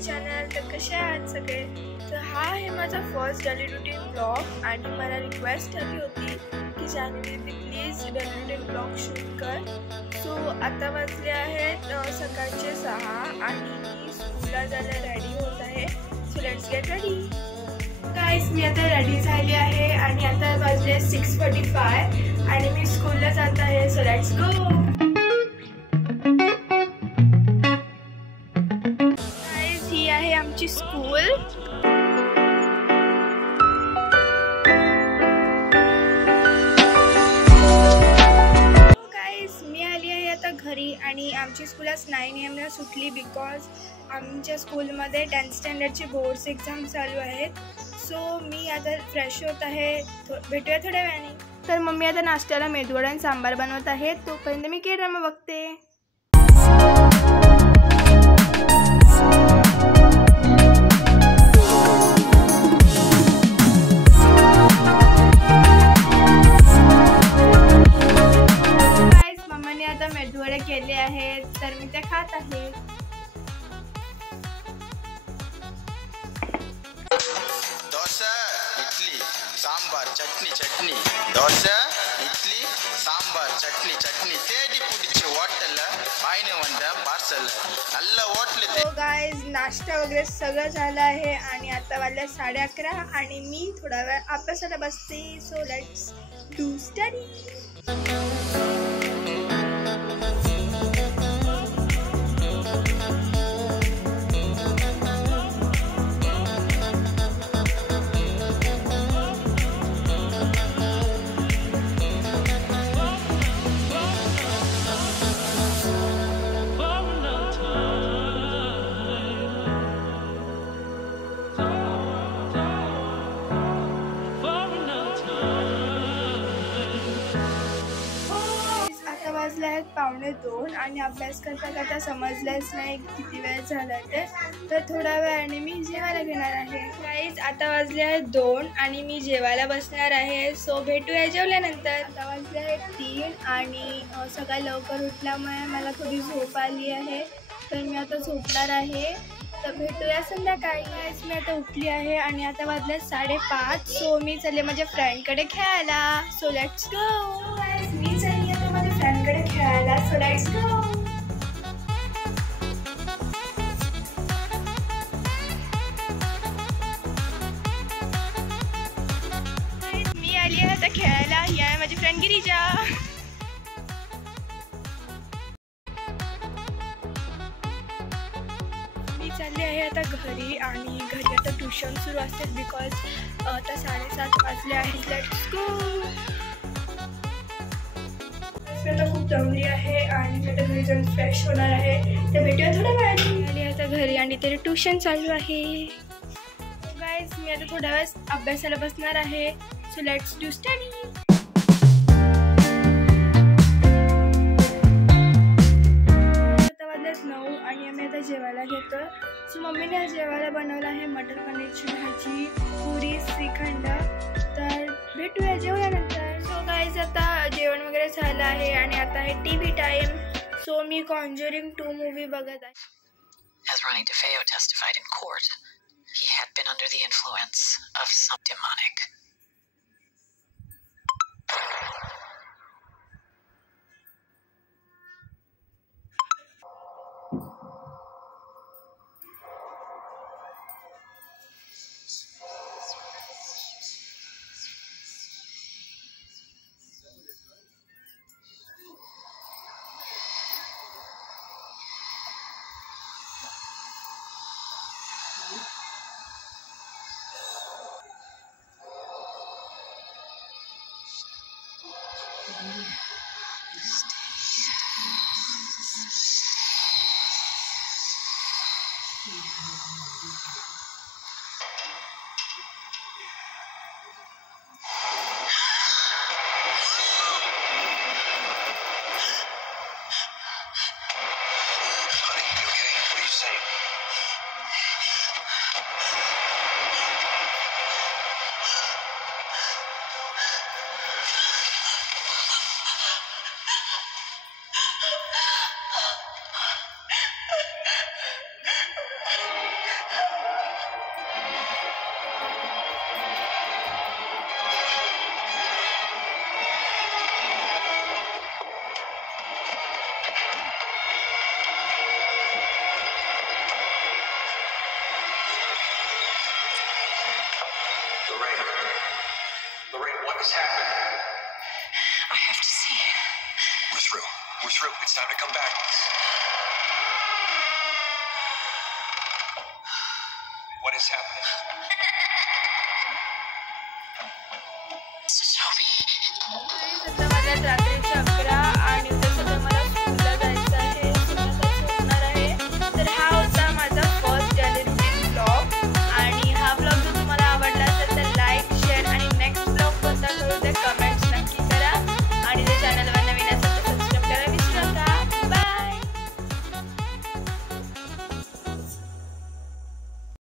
चॅनल. तर कसे आहात सगळे? तर हा आहे माझा फर्स्ट डेली रुटीन ब्लॉग आणि मला रिक्वेस्ट आली होती की Janhavi please daily routine blog shoot कर. सो आता वाजले आहेत सकाळचे 6 आणि मी स्कूलला जायला रेडी होत आहे. So let's get ready. Guys मी आता रेडी झाली आहे आणि आता वाजले 6:45 आणि मी स्कूलला जात आहे. So let's go. ही आहे आमची स्कूल. मी आली आहे आता घरी आणि आमची स्कूल आज 9 AM ला सुटली बिकॉज आमच्या स्कूलमध्ये 10th स्टँडर्डची बोर्ड्स एक्झाम चालू आहेत. सो मी आता फ्रेश होत आहे. भेटूया थोड्या वेळाने. तर मम्मी आता नाश्त्याला मेदूवडा आणि सांबार बनवत आहे. तोपर्यंत मी के ड्रामा बघते. आता मेदूवडे केले आहेत तर मी ते खात आहे. डोसा इडली सांबार चटणी चटणी डोसा इडली सांबार चटणी चटणी தேடி பிடிச்ச ஹோட்டல்ல வாங்கிட்டு வந்த பார்சல் நல்ல ஹோட்டல். सो गाइस नाश्ता वगैरे सगळं झालं आहे आणि आता वाजले 11:30 आणि मी थोडा वेळ अभ्यासाला बसते. So let's do study. वाजले आहेत 1:45 आणि अभ्यास करता करता समजलंच नाही किती वेळ झाला ते. तर थोड्या वेळाने मी जेवायला घेणार आहे. गाईज आता वाजले आहेत 2 आणि मी जेवायला बसणार आहे. सो भेटूया जेवल्यानंतर. आता वाजले आहेत 3 आणि सकाळी लवकर उठल्यामुळे मला थोडी झोप आली आहे तर मी आता झोपणार आहे. तर भेटूया संध्याकाळी. गाईज मी आता उठली आहे आणि आता वाजले 5:30. सो मी चालले माझ्या फ्रेंडकडे खेळायला. So let's go. गाईज मी चालली आता माझ्या फ्रेंडकडे खेळायला. So let's go. मी आली आहे आता खेळायला. ही आहे माझी फ्रेंड गिरिजा. चालली आहे आता घरी आणि घरी आता ट्युशन सुरू असते बिकॉज आता 7:30 वाजले आहेत. Let's go. मी आता खूप दमली आहे आणि मी आता घरी जाऊन फ्रेश होणार आहे. तर भेटूया थोड्या वेळाने. आली आता घरी आणि तरी ट्युशन चालू आहे. गाईज मी आता थोड्या वेळेस अभ्यासाला बसणार आहे. So let's do study. आता वाजलेत 9 आणि आम्ही आता जेवायला घेतो. सो मम्मीने जेवायला बनवलं आहे मटर पनीरची भाजी, पुरी, श्रीखंड. तर भेटूया जेवल्यानंतर. सो गाईज आता जेवण वगैरे झालं आहे आणि आता आहे TV टाइम. सो मी कॉन्ज्युरिंग 2 मूवी बघत आहे. As Ronnie DeFeo testified in court, he had been under the influence of some demonic. through. We're through. It's time to come back. What is happening?